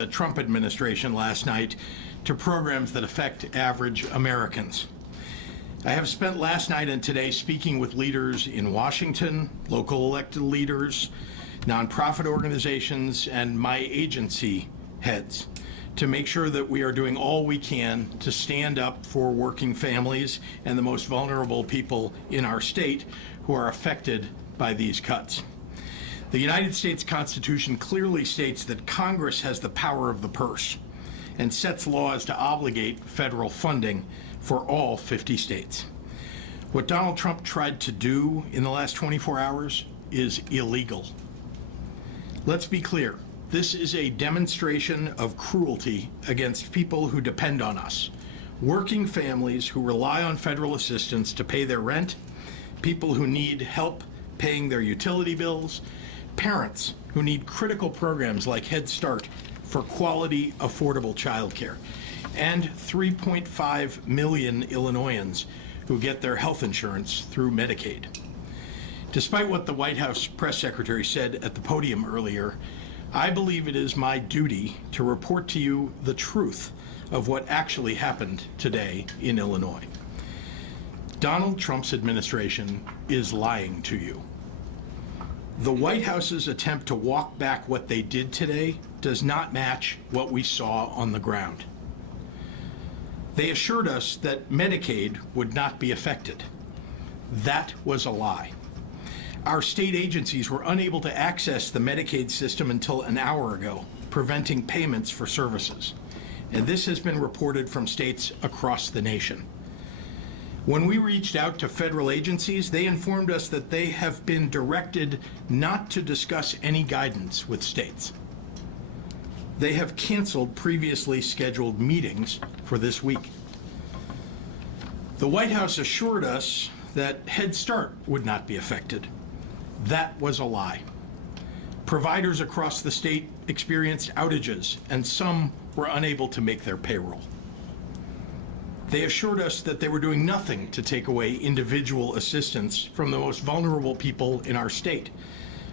the Trump administration last night to programs that affect average Americans. I have spent last night and today speaking with leaders in Washington, local elected leaders, nonprofit organizations, and my agency heads to make sure that we are doing all we can to stand up for working families and the most vulnerable people in our state who are affected by these cuts. The United States Constitution clearly states that Congress has the power of the purse and sets laws to obligate federal funding for all 50 states. What Donald Trump tried to do in the last 24 hours is illegal. Let's be clear. This is a demonstration of cruelty against people who depend on us, working families who rely on federal assistance to pay their rent, people who need help paying their utility bills, parents who need critical programs like Head Start for quality, affordable childcare, and 3.5 million Illinoisans who get their health insurance through Medicaid. Despite what the White House press secretary said at the podium earlier, I believe it is my duty to report to you the truth of what actually happened today in Illinois. Donald Trump's administration is lying to you. The White House's attempt to walk back what they did today does not match what we saw on the ground. They assured us that Medicaid would not be affected. That was a lie. Our state agencies were unable to access the Medicaid system until an hour ago, preventing payments for services. And this has been reported from states across the nation. When we reached out to federal agencies, they informed us that they have been directed not to discuss any guidance with states. They have canceled previously scheduled meetings for this week. The White House assured us that Head Start would not be affected. That was a lie. Providers across the state experienced outages, and some were unable to make their payroll. They assured us that they were doing nothing to take away individual assistance from the most vulnerable people in our state,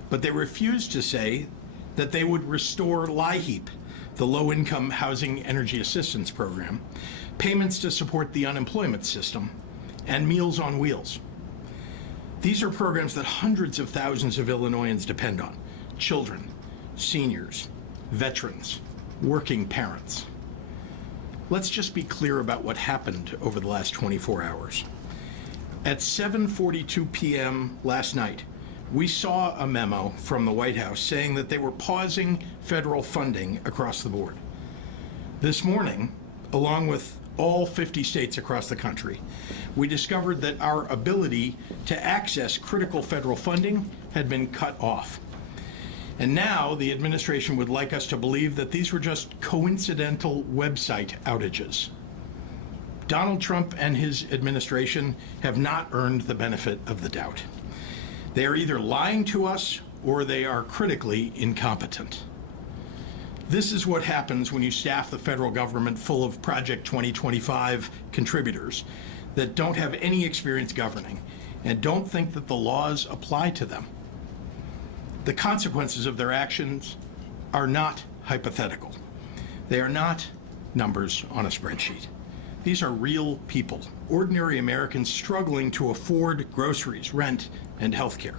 but they refused to say that they would restore LIHEAP, the Low-Income Housing Energy Assistance Program, payments to support the unemployment system, and Meals on Wheels. These are programs that hundreds of thousands of Illinoisans depend on: children, seniors, veterans, working parents. Let's just be clear about what happened over the last 24 hours. At 7:42 p.m. last night, we saw a memo from the White House saying that they were pausing federal funding across the board. This morning, along with all 50 states across the country, we discovered that our ability to access critical federal funding had been cut off. And now the administration would like us to believe that these were just coincidental website outages. Donald Trump and his administration have not earned the benefit of the doubt. They are either lying to us or they are critically incompetent. This is what happens when you staff the federal government full of Project 2025 contributors that don't have any experience governing and don't think that the laws apply to them. The consequences of their actions are not hypothetical. They are not numbers on a spreadsheet. These are real people, ordinary Americans struggling to afford groceries, rent, and health care.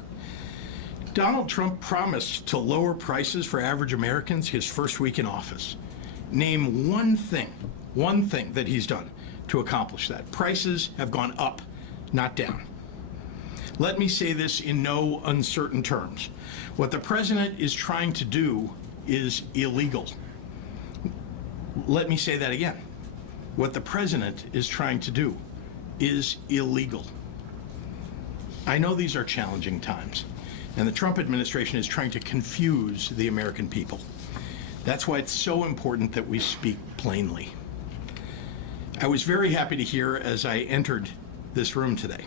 Donald Trump promised to lower prices for average Americans his first week in office. Name one thing that he's done to accomplish that. Prices have gone up, not down. Let me say this in no uncertain terms. What the president is trying to do is illegal. Let me say that again. What the president is trying to do is illegal. I know these are challenging times, and the Trump administration is trying to confuse the American people. That's why it's so important that we speak plainly. I was very happy to hear as I entered this room today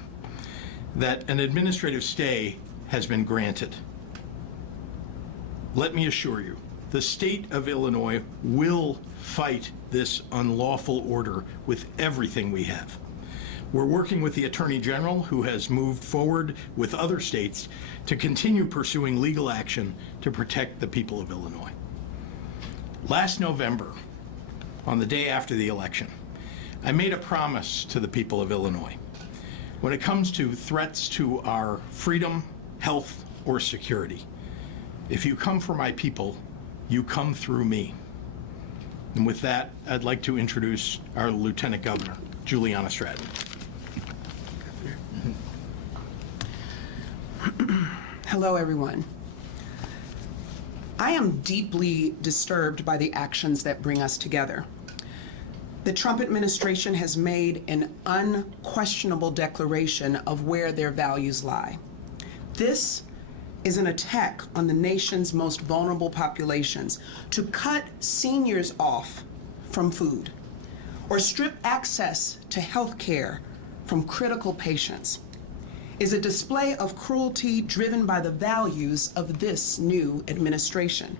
that an administrative stay has been granted. Let me assure you, the state of Illinois will fight this unlawful order with everything we have. We're working with the Attorney General, who has moved forward with other states to continue pursuing legal action to protect the people of Illinois. Last November, on the day after the election, I made a promise to the people of Illinois. When it comes to threats to our freedom, health, or security, if you come for my people, you come through me. And with that, I'd like to introduce our Lieutenant Governor, Juliana Stratton. Hello, everyone. I am deeply disturbed by the actions that bring us together. The Trump administration has made an unquestionable declaration of where their values lie. This is an attack on the nation's most vulnerable populations to cut seniors off from food or strip access to health care from critical patients. Is a display of cruelty driven by the values of this new administration.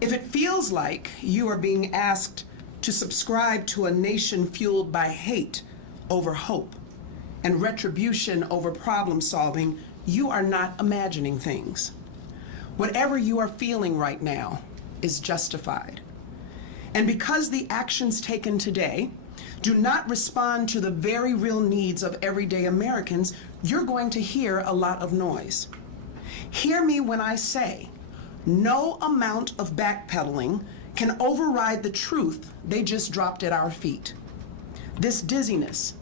If it feels like you are being asked to subscribe to a nation fueled by hate over hope and retribution over problem solving, you are not imagining things. Whatever you are feeling right now is justified. And because the actions taken today do not respond to the very real needs of everyday Americans, you're going to hear a lot of noise. Hear me when I say, no amount of backpedaling can override the truth they just dropped at our feet. This dizziness,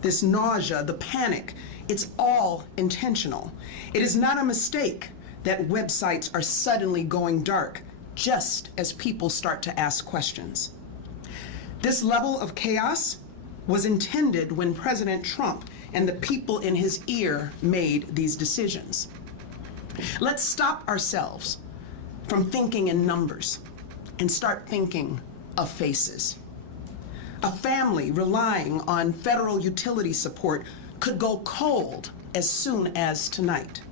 this nausea, the panic, it's all intentional. It is not a mistake that websites are suddenly going dark just as people start to ask questions. This level of chaos was intended when President Trump and the people in his ear made these decisions. Let's stop ourselves from thinking in numbers and start thinking of faces. A family relying on federal utility support could go cold as soon as tonight.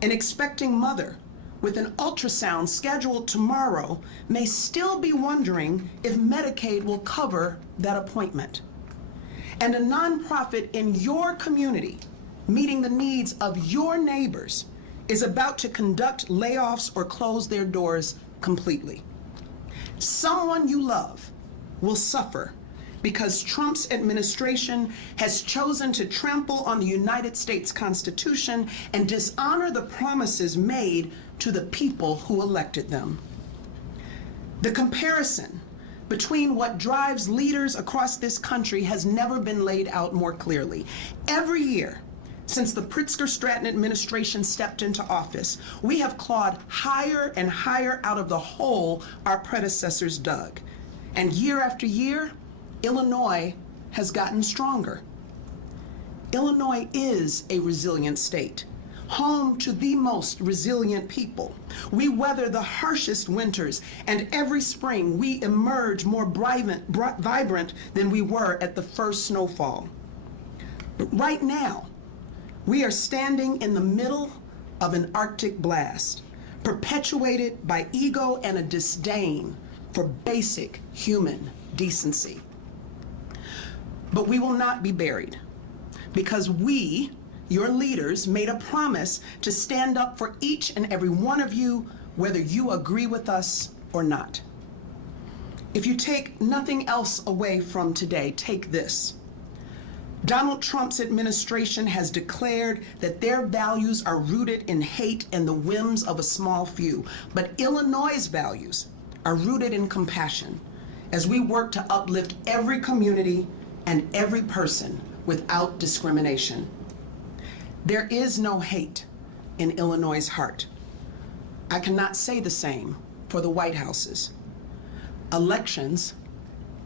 An expecting mother with an ultrasound scheduled tomorrow may still be wondering if Medicaid will cover that appointment. And a nonprofit in your community, meeting the needs of your neighbors, is about to conduct layoffs or close their doors completely. Someone you love will suffer because Trump's administration has chosen to trample on the United States Constitution and dishonor the promises made to the people who elected them. The comparison between what drives leaders across this country has never been laid out more clearly. Every year, since the Pritzker-Stratton administration stepped into office, we have clawed higher and higher out of the hole our predecessors dug. And year after year, Illinois has gotten stronger. Illinois is a resilient state, home to the most resilient people. We weather the harshest winters, and every spring we emerge more vibrant than we were at the first snowfall. But right now, we are standing in the middle of an Arctic blast, perpetuated by ego and a disdain for basic human decency. But we will not be buried, because we, your leaders, made a promise to stand up for each and every one of you, whether you agree with us or not. If you take nothing else away from today, take this. Donald Trump's administration has declared that their values are rooted in hate and the whims of a small few, but Illinois' values are rooted in compassion as we work to uplift every community and every person without discrimination. There is no hate in Illinois' heart. I cannot say the same for the White Houses. Elections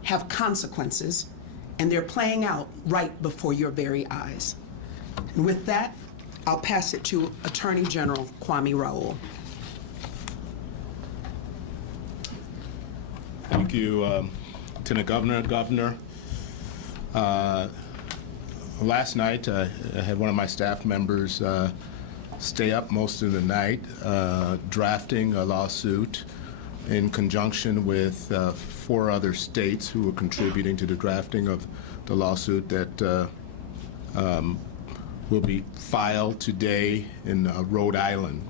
have consequences, and they're playing out right before your very eyes. And with that, I'll pass it to Attorney General Kwame Raoul. Thank you, Lieutenant Governor. Last night, I had one of my staff members stay up most of the night drafting a lawsuit in conjunction with 4 other states who were contributing to the drafting of the lawsuit that will be filed today in Rhode Island.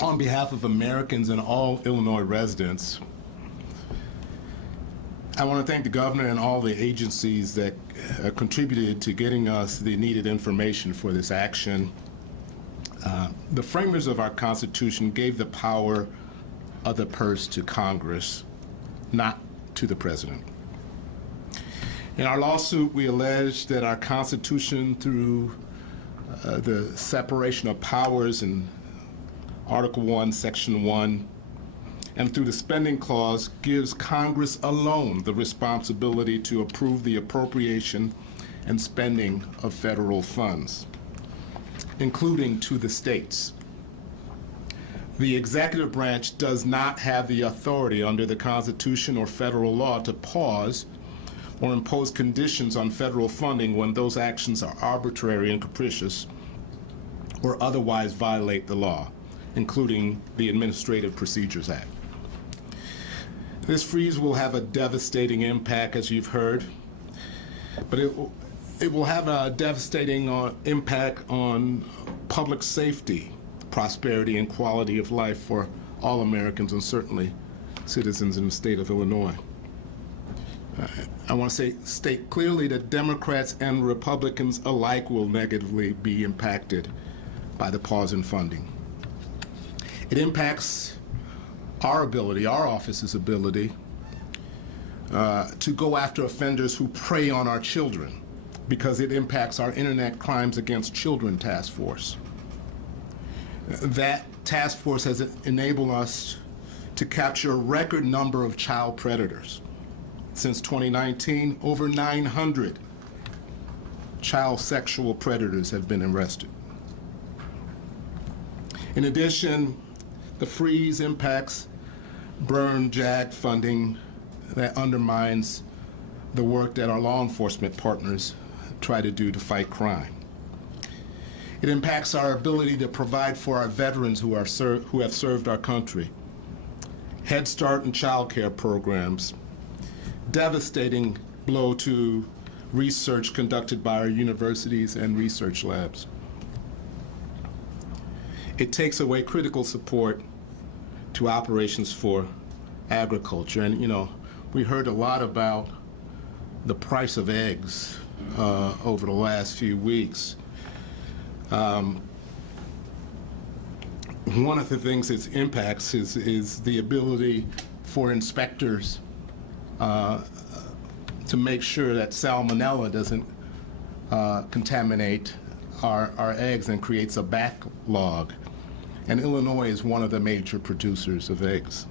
On behalf of Americans and all Illinois residents, I want to thank the governor and all the agencies that contributed to getting us the needed information for this action. The framers of our Constitution gave the power of the purse to Congress, not to the president. In our lawsuit, we allege that our Constitution, through the separation of powers in Article 1, Section 1, and through the spending clause, gives Congress alone the responsibility to approve the appropriation and spending of federal funds, including to the states. The executive branch does not have the authority under the Constitution or federal law to pause or impose conditions on federal funding when those actions are arbitrary and capricious or otherwise violate the law, including the Administrative Procedures Act. This freeze will have a devastating impact, as you've heard, but it will have a devastating impact on public safety, prosperity, and quality of life for all Americans, and certainly citizens in the state of Illinois. I want to state clearly that Democrats and Republicans alike will negatively be impacted by the pause in funding. It impacts our ability, our office's ability, to go after offenders who prey on our children, because it impacts our Internet Crimes Against Children Task Force. That task force has enabled us to capture a record number of child predators. Since 2019, over 900 child sexual predators have been arrested. In addition, the freeze impacts burn JAG funding that undermines the work that our law enforcement partners try to do to fight crime. It impacts our ability to provide for our veterans who have served our country. Head Start and childcare programs, devastating blow to research conducted by our universities and research labs. It takes away critical support to operations for agriculture. And, you know, we heard a lot about the price of eggs over the last few weeks. One of the things it impacts is the ability for inspectors to make sure that salmonella doesn't contaminate our eggs and creates a backlog. And Illinois is one of the major producers of eggs.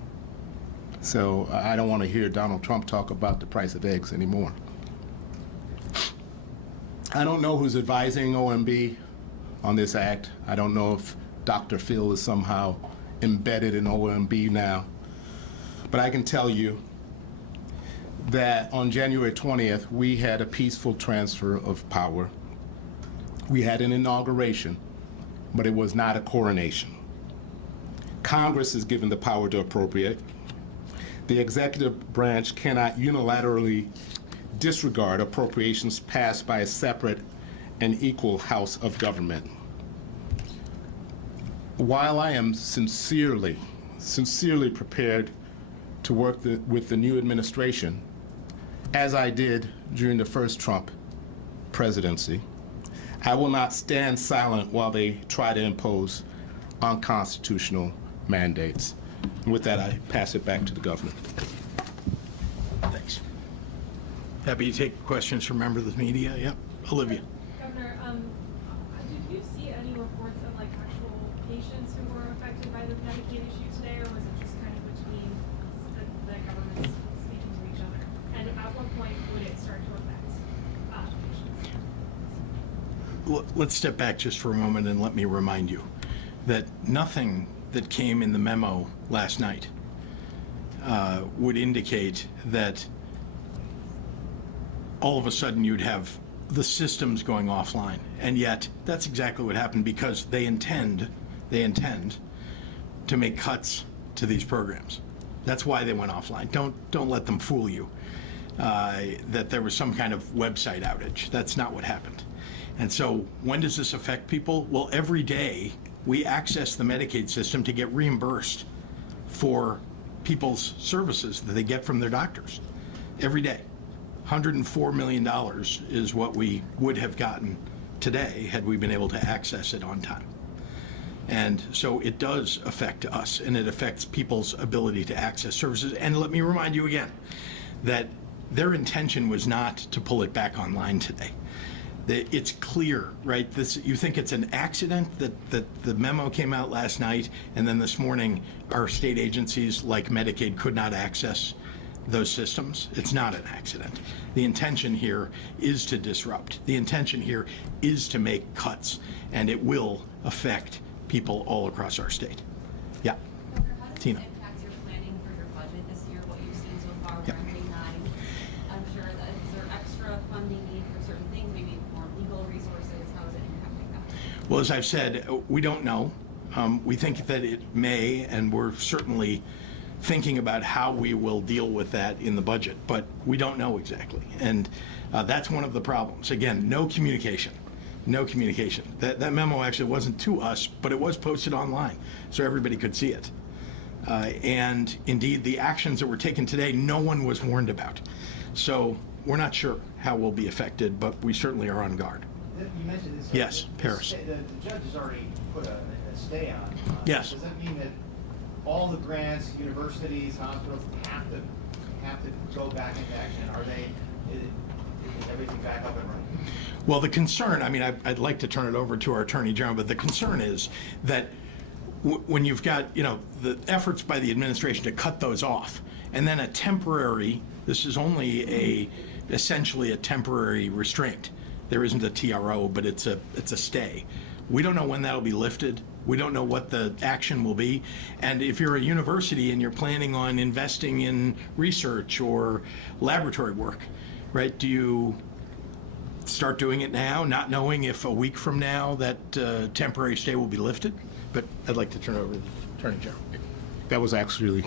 So I don't want to hear Donald Trump talk about the price of eggs anymore. I don't know who's advising OMB on this act. I don't know if Dr. Phil is somehow embedded in OMB now. But I can tell you that on January 20th, we had a peaceful transfer of power. We had an inauguration, but it was not a coronation. Congress is given the power to appropriate. The executive branch cannot unilaterally disregard appropriations passed by a separate and equal house of government. While I am sincerely prepared to work with the new administration, as I did during the first Trump presidency, I will not stand silent while they try to impose unconstitutional mandates. And with that, I pass it back to the governor. Thanks. Happy to take questions from members of the media. Yep. Olivia. Governor, did you see any reports of like actual patients who were affected by the Medicaid issue today, or was it just kind of between the governments speaking to each other? And at what point would it start to affect patients? Let's step back just for a moment and let me remind you that nothing that came in the memo last night would indicate that all of a sudden you'd have the systems going offline. And yet that's exactly what happened, because they intend to make cuts to these programs. That's why they went offline. Don't let them fool you that there was some kind of website outage. That's not what happened. And so when does this affect people? Well, every day we access the Medicaid system to get reimbursed for people's services that they get from their doctors every day. $104 million is what we would have gotten today had we been able to access it on time. And so it does affect us, and it affects people's ability to access services. And let me remind you again that their intention was not to pull it back online today. It's clear, right? You think it's an accident that the memo came out last night, and then this morning our state agencies like Medicaid could not access those systems. It's not an accident. The intention here is to disrupt. The intention here is to make cuts, and it will affect people all across our state. Yeah. Governor, how does Tina. this impact your planning for your budget this year, what you've seen so far? We're Yep. on day 9. I'm sure that is there extra funding need for certain things, maybe more legal resources? How is it impacting that? Well, as I've said, we don't know. We think that it may, and we're certainly thinking about how we will deal with that in the budget, but we don't know exactly. And that's one of the problems. Again, no communication. No communication. That memo actually wasn't to us, but it was posted online, so everybody could see it. And indeed, the actions that were taken today, no one was warned about. So we're not sure how we'll be affected, but we certainly are on guard. You mentioned this. Yes, Paris. The judge has already put a stay on. Yes. Does that mean that all the grants, universities, hospitals have to go back into action? Is everything back up and running? Well, the concern, I mean, I'd like to turn it over to our Attorney General, but the concern is that when you've got, the efforts by the administration to cut those off, and then a temporary, this is only essentially a temporary restraint. There isn't a TRO, but it's a stay. We don't know when that'll be lifted. We don't know what the action will be. And if you're a university and you're planning on investing in research or laboratory work, right, do you start doing it now, not knowing if a week from now that temporary stay will be lifted? But I'd like to turn it over to the Attorney General. That was actually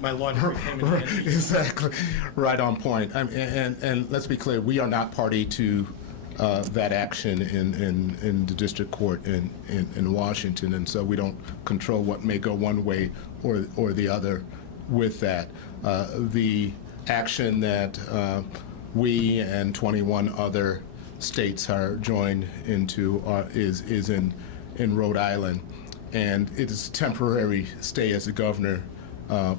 My laundry came in handy. exactly right on point. And let's be clear, we are not party to that action in the district court in Washington, and so we don't control what may go one way or the other with that. The action that we and 21 other states are joined into is in Rhode Island, and it is a temporary stay, as the governor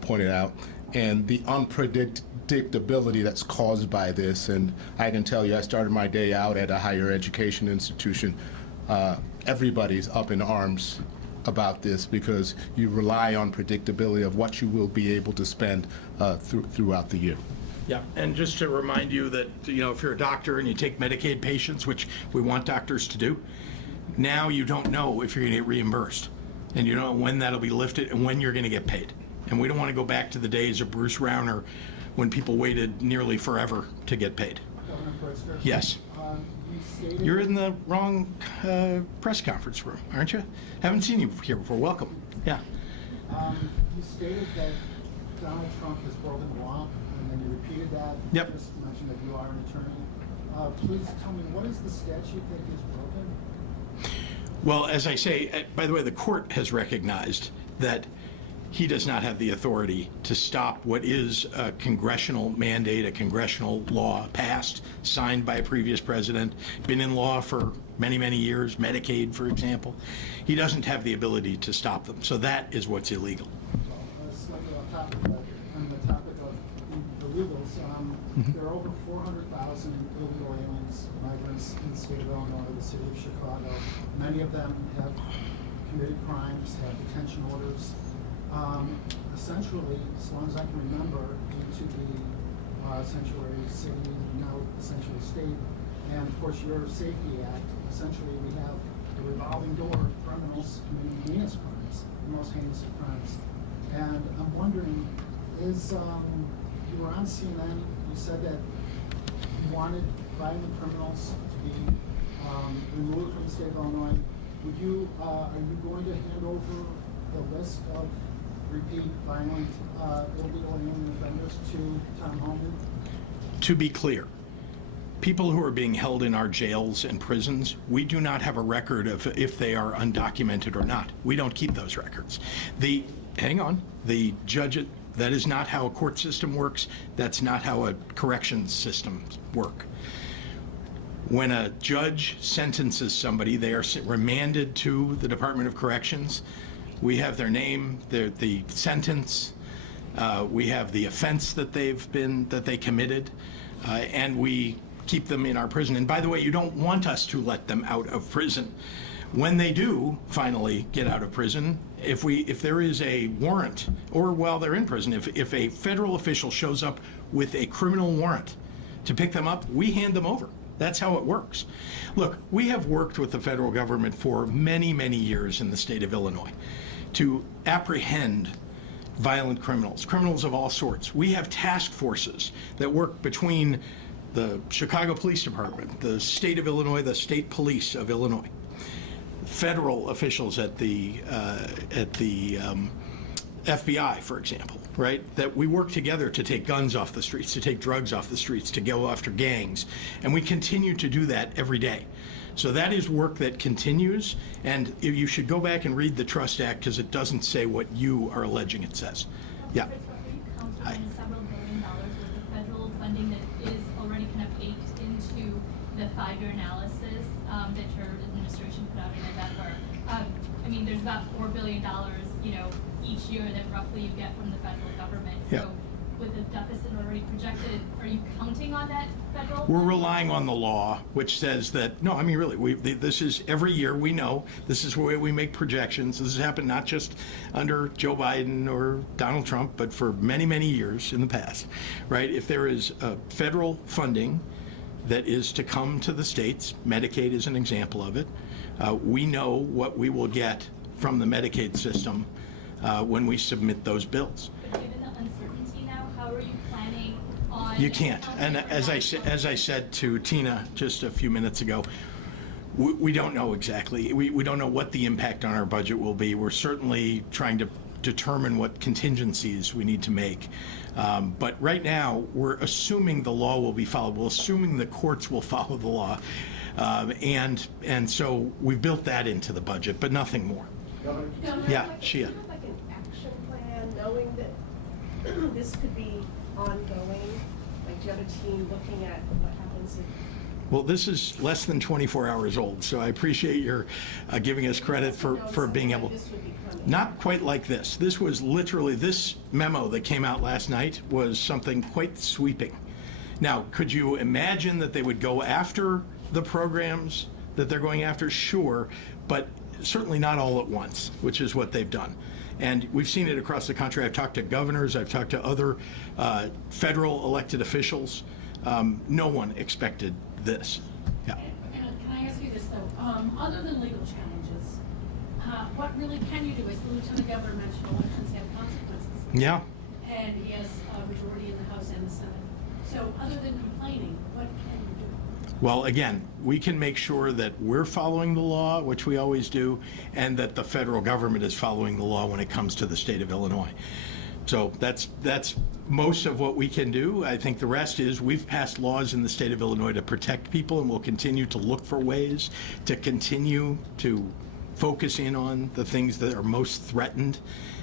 pointed out, and the unpredictability that's caused by this. And I can tell you, I started my day out at a higher education institution. Everybody's up in arms about this because you rely on predictability of what you will be able to spend throughout the year. Yeah, and just to remind you that, if you're a doctor and you take Medicaid patients, which we want doctors to do, now you don't know if you're going to get reimbursed. And you don't know when that'll be lifted and when you're going to get paid. And we don't want to go back to the days of Bruce Rauner when people waited nearly forever to get paid. Governor Pritzker? Yes. You stated... You're in the wrong press conference room, aren't you? Haven't seen you here before. Welcome. Yeah. You stated that Donald Trump has broken the law, and then you repeated that. Yep. You just mentioned that you are an attorney. Please tell me, what is the statute that he's broken? Well, as I say, by the way, the court has recognized that he does not have the authority to stop what is a congressional mandate, a congressional law passed, signed by a previous president, been in law for many, many years, Medicaid, for example. He doesn't have the ability to stop them. So that is what's illegal. Slightly off topic, but on the topic of illegals, there are over 400,000 illegal aliens, migrants in the state of Illinois, the city of Chicago. Many of them have committed crimes, have detention orders. Essentially, as long as I can remember, due to the sanctuary city, now sanctuary state, and of course your Safety Act, essentially we have a revolving door of criminals committing heinous crimes, the most heinous of crimes. And I'm wondering, you were on CNN, you said that you wanted violent criminals to be removed from the state of Illinois. Are you going to hand over the list of repeat violent illegal alien offenders to Tom Homan? To be clear, people who are being held in our jails and prisons, we do not have a record of if they are undocumented or not. We don't keep those records. Hang on, the judge, that is not how a court system works. That's not how a corrections system work. When a judge sentences somebody, they are remanded to the Department of Corrections. We have their name, the sentence, we have the offense that they committed, and we keep them in our prison. And by the way, you don't want us to let them out of prison. When they do finally get out of prison, if there is a warrant, or while they're in prison, if a federal official shows up with a criminal warrant to pick them up, we hand them over. That's how it works. Look, we have worked with the federal government for many, many years in the state of Illinois to apprehend violent criminals, criminals of all sorts. We have task forces that work between the Chicago Police Department, the state of Illinois, the state police of Illinois, federal officials at the FBI, for example, right? That we work together to take guns off the streets, to take drugs off the streets, to go after gangs. And we continue to do that every day. So that is work that continues. And you should go back and read the Trust Act because it doesn't say what you are alleging it says. Yeah. Are you counting on several $1 billion worth of federal funding that is already kind of baked into the 5-year analysis that your administration put out in November? I mean, there's about $4 billion, each year that roughly you get from the federal government. Yeah. So with the deficit already projected, are you counting on that federal? We're funding? relying on the law, which says that, no, I mean, really, this is every year, we know, this is the way we make projections. This has happened not just under Joe Biden or Donald Trump, but for many, many years in the past, right? If there is federal funding that is to come to the states, Medicaid is an example of it, we know what we will get from the Medicaid system when we submit those bills. But given the uncertainty now, how are you planning on? You can't. And accounting for as I said to Tina just a few minutes ago, we don't know exactly. We don't know what the impact on our budget will be. We're certainly trying to determine what contingencies we need to make. But right now, we're assuming the law will be followed. We're assuming the courts will follow the law. And so we've built that into the budget, but nothing more. Governor? Yeah, like, Shia. do you have like an action plan, knowing that this could be ongoing? Like, do you have a team looking at what happens if? Well, this is less than 24 hours old, so I appreciate your giving us credit for being able. This would be coming. Not quite like this. This was literally, this memo that came out last night was something quite sweeping. Now, could you imagine that they would go after the programs that they're going after? Sure, but certainly not all at once, which is what they've done. And we've seen it across the country. I've talked to governors, I've talked to other federal elected officials. No one expected this. Yeah. Can I ask you this, though? Other than legal challenges, what really can you do? As the Lieutenant Governor mentioned, elections have consequences. Yeah. And he has a majority in the House and the Senate. So other than complaining, what can you do? Well, again, we can make sure that we're following the law, which we always do, and that the federal government is following the law when it comes to the state of Illinois. So that's most of what we can do. I think the rest is we've passed laws in the state of Illinois to protect people, and we'll continue to look for ways to continue to focus in on the things that are most threatened,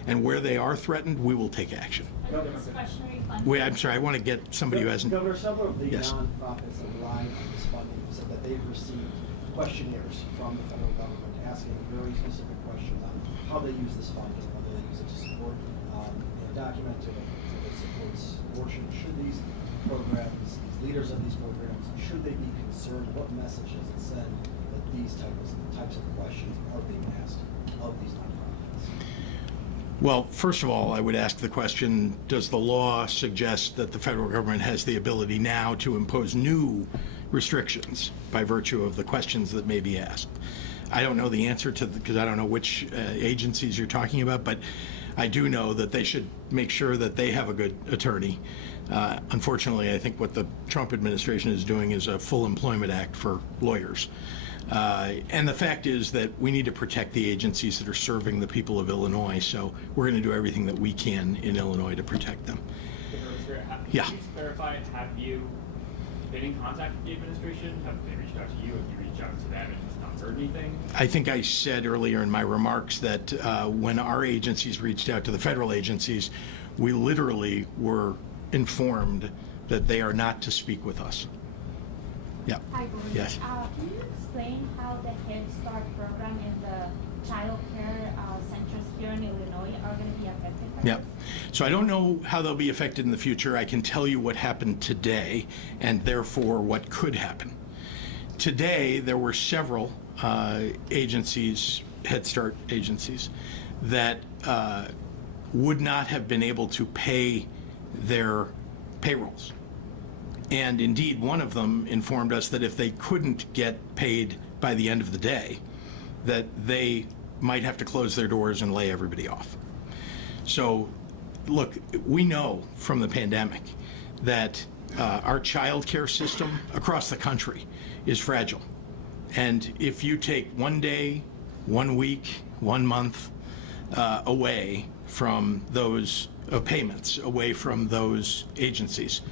and where they are threatened, we will take action. Are there discretionary funds? Wait, I'm sorry, I want to get somebody who hasn't. Governor, several of the Yes. nonprofits that rely on this funding said that they've received questionnaires from the federal government asking very specific questions on how they use this funding, whether they use it to support documented if it supports abortion. Should these programs, these leaders of these programs, should they be concerned? What message does it send that these types of questions are being asked of these nonprofits? Well, first of all, I would ask the question, does the law suggest that the federal government has the ability now to impose new restrictions by virtue of the questions that may be asked? I don't know the answer to because I don't know which agencies you're talking about, but I do know that they should make sure that they have a good attorney. Unfortunately, I think what the Trump administration is doing is a full employment act for lawyers. And the fact is that we need to protect the agencies that are serving the people of Illinois, so we're going to do everything that we can in Illinois to protect them. Pritzker, Yeah. Can you clarify, have you been in contact with the administration? Have they reached out to you? Have you reached out to them and just not heard anything? I think I said earlier in my remarks that when our agencies reached out to the federal agencies, we literally were informed that they are not to speak with us. Yeah. Hi, Gordon. Yes. Can you explain how the Head Start program and the childcare centers here in Illinois are going to be affected by Yep. this? So I don't know how they'll be affected in the future. I can tell you what happened today and therefore what could happen. Today, there were several agencies, Head Start agencies, that would not have been able to pay their payrolls. And indeed, one of them informed us that if they couldn't get paid by the end of the day, that they might have to close their doors and lay everybody off. So, look, we know from the pandemic that our child care system across the country is fragile. And if you take 1 day, 1 week, 1 month away from those payments, away from those agencies,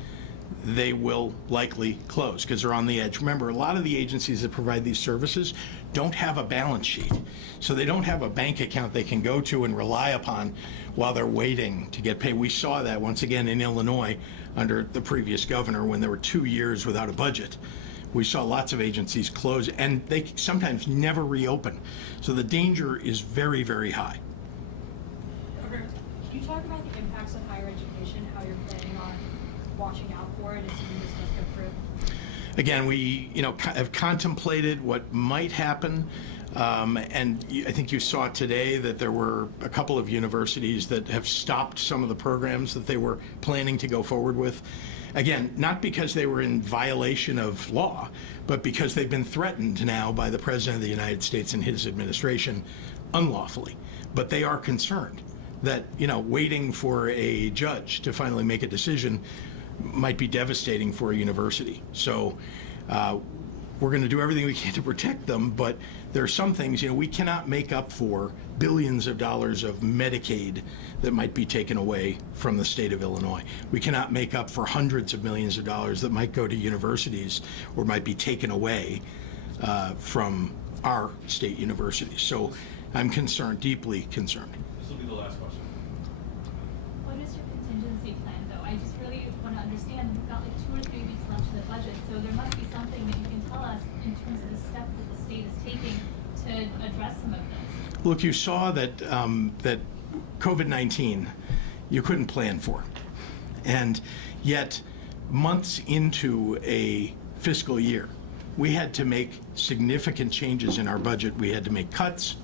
they will likely close because they're on the edge. Remember, a lot of the agencies that provide these services don't have a balance sheet. So they don't have a bank account they can go to and rely upon while they're waiting to get paid. We saw that once again in Illinois under the previous governor when there were 2 years without a budget. We saw lots of agencies close and they sometimes never reopen. So the danger is very, very high. Can you talk about the impacts of higher education, how you're planning on watching out for it, assuming this does go through? Again, we have contemplated what might happen, and I think you saw today that there were a couple of universities that have stopped some of the programs that they were planning to go forward with. Again, not because they were in violation of law, but because they've been threatened now by the President of the United States and his administration unlawfully. But they are concerned that, waiting for a judge to finally make a decision might be devastating for a university. So we're going to do everything we can to protect them, but there are some things, we cannot make up for billions of dollars of Medicaid that might be taken away from the state of Illinois. We cannot make up for hundreds of millions of dollars that might go to universities or might be taken away from our state universities. So I'm concerned, deeply concerned. This will be the last question. What is your contingency plan, though? I just really want to understand. We've got like 2 or 3 weeks left to the budget, so there must be something that you can tell us in terms of the steps that the state is taking to address some of this. Look, you saw that that COVID-19 you couldn't plan for, and yet months into a fiscal year, we had to make significant changes in our budget. We had to make cuts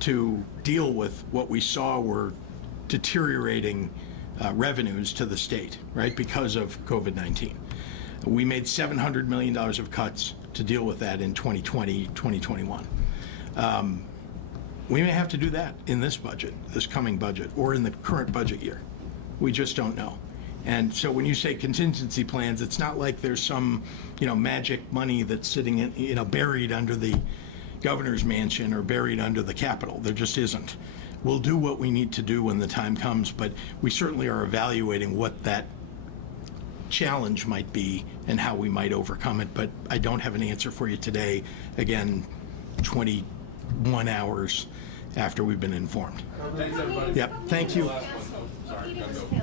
to deal with what we saw were deteriorating revenues to the state, right, because of COVID-19. We made $700 million of cuts to deal with that in 2020, 2021. We may have to do that in this budget, this coming budget, or in the current budget year. We just don't know. And so when you say contingency plans, it's not like there's some, magic money that's sitting in, buried under the governor's mansion or buried under the Capitol. There just isn't. We'll do what we need to do when the time comes, but we certainly are evaluating what that challenge might be and how we might overcome it. But I don't have an answer for you today. Again, 21 hours after we've been informed. Thanks, everybody. Yep, thank you. Last one. Oh, sorry, gotta go.